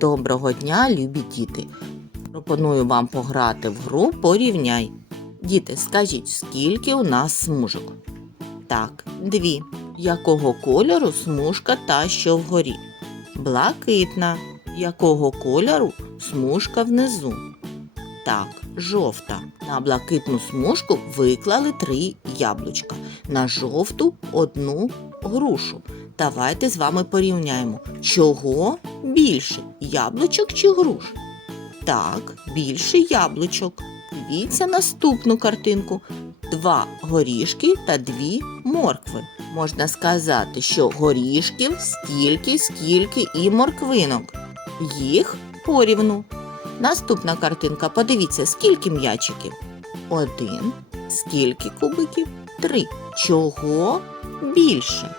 Доброго дня, любі діти! Пропоную вам пограти в гру Порівняй. Діти, скажіть, скільки у нас смужок? Так, дві. Якого кольору смужка та що вгорі? Блакитна. Якого кольору смужка внизу? Так, жовта. На блакитну смужку виклали три яблучка. На жовту одну грушу. Давайте з вами порівняємо, чого більше яблучок чи груш? Так, більше яблучок. Дивіться наступну картинку. Два горішки та дві моркви. Можна сказати, що горішків стільки, скільки і морквинок. Їх порівну. Наступна картинка. Подивіться, скільки м'ячиків? Один. Скільки кубиків? Три. Чого більше?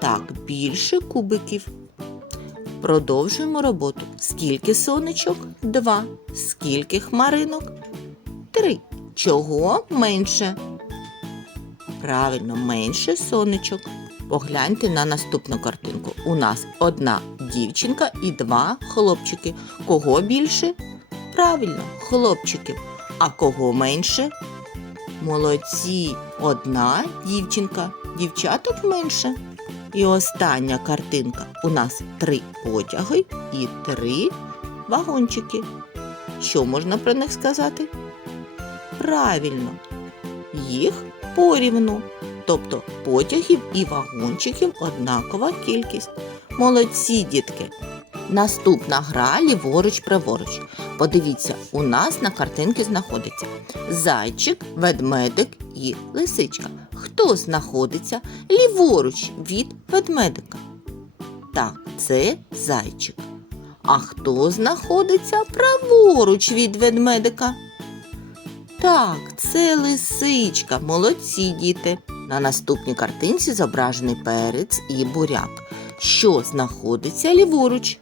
Так, більше кубиків. Продовжуємо роботу. Скільки сонечок? Два. Скільки хмаринок? Три. Чого менше? Правильно, менше сонечок. Погляньте на наступну картинку. У нас одна дівчинка і два хлопчики. Кого більше? Правильно, хлопчиків. А кого менше? Молодці, одна дівчинка, дівчаток менше. І остання картинка. У нас три потяги і три вагончики. Що можна про них сказати? Правильно, їх порівну. Тобто потягів і вагончиків однакова кількість. Молодці, дітки! Наступна гра ліворуч праворуч. Подивіться, у нас на картинці знаходиться зайчик, ведмедик і лисичка. Хто знаходиться ліворуч від ведмедика? Так, це зайчик. А хто знаходиться праворуч від ведмедика? Так, це лисичка. Молодці діти. На наступній картинці зображений перець і буряк. Що знаходиться ліворуч?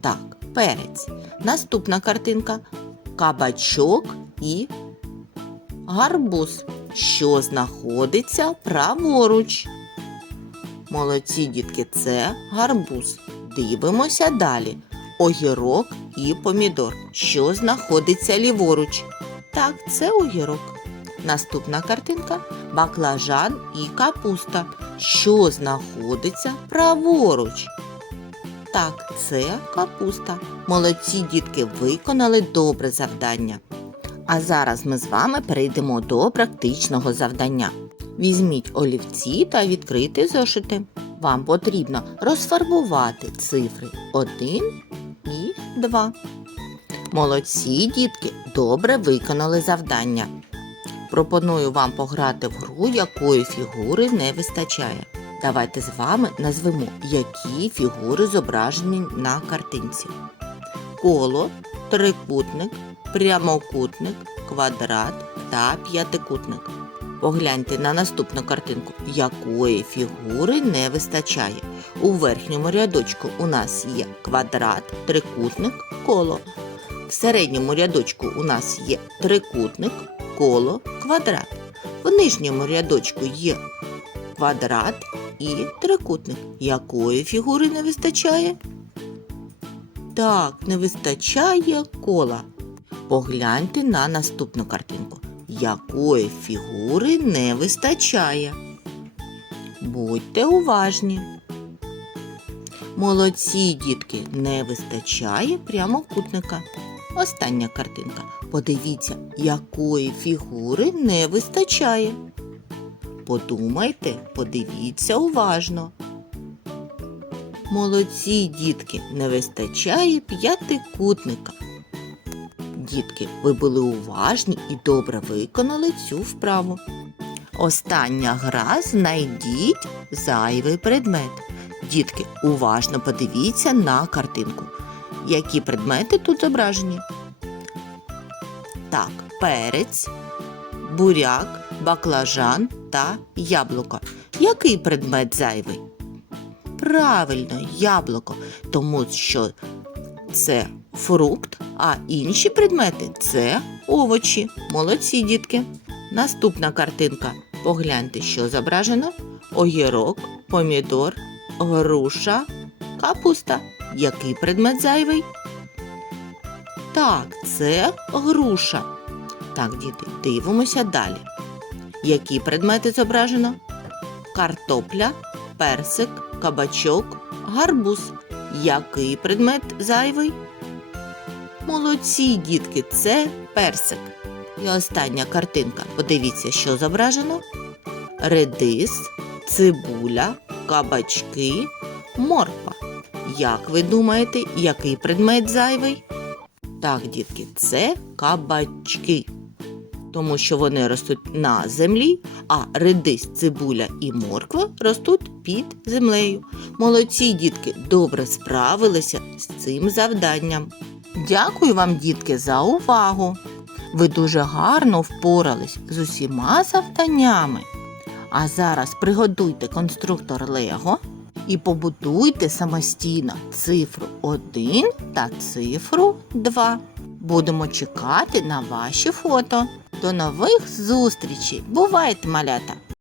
Так, перець. Наступна картинка кабачок і гарбуз. Що знаходиться праворуч? Молодці дітки, це гарбуз. Дивимося далі. Огірок і помідор. Що знаходиться ліворуч? Так, це огірок. Наступна картинка баклажан і капуста. Що знаходиться праворуч? Так, це капуста. Молодці дітки виконали добре завдання. А зараз ми з вами перейдемо до практичного завдання. Візьміть олівці та відкрийте зошити. Вам потрібно розфарбувати цифри 1 і 2. Молодці дітки добре виконали завдання. Пропоную вам пограти в гру, якої фігури не вистачає. Давайте з вами назвемо, які фігури зображені на картинці. Коло, трикутник, прямокутник, квадрат та п'ятикутник. Погляньте на наступну картинку, якої фігури не вистачає. У верхньому рядочку у нас є квадрат, трикутник, коло. В середньому рядочку у нас є трикутник, коло, квадрат. В нижньому рядочку є квадрат і трикутник. Якої фігури не вистачає? Так, не вистачає кола. Погляньте на наступну картинку. Якої фігури не вистачає? Будьте уважні. Молодці дітки, не вистачає прямокутника. Остання картинка. Подивіться, якої фігури не вистачає. Подумайте, подивіться уважно. Молодці дітки, не вистачає п'ятикутника. Дітки, ви були уважні і добре виконали цю вправу. Остання гра знайдіть зайвий предмет. Дітки, уважно подивіться на картинку. Які предмети тут зображені? Так, перець, буряк, баклажан та яблуко. Який предмет зайвий? Правильно, яблуко, тому що це фрукт, а інші предмети це овочі. Молодці, дітки. Наступна картинка. Погляньте, що зображено: огірок, помідор, груша, капуста. Який предмет зайвий? Так, це груша. Так, діти, дивимося далі. Які предмети зображено? Картопля, персик, кабачок, гарбуз. Який предмет зайвий? Молодці, дітки, це персик. І остання картинка. Подивіться, що зображено: редис, цибуля, кабачки, морква. Як ви думаєте, який предмет зайвий? Так, дітки, це кабачки. Тому що вони ростуть на землі, а редис, цибуля і морква ростуть під землею. Молодці, дітки, добре справилися з цим завданням. Дякую вам, дітки, за увагу. Ви дуже гарно впорались з усіма завданнями. А зараз приготуйте конструктор Лего і побудуйте самостійно цифру 1 та цифру 2. Будемо чекати на ваші фото. До нових зустрічей! Бувайте, малята!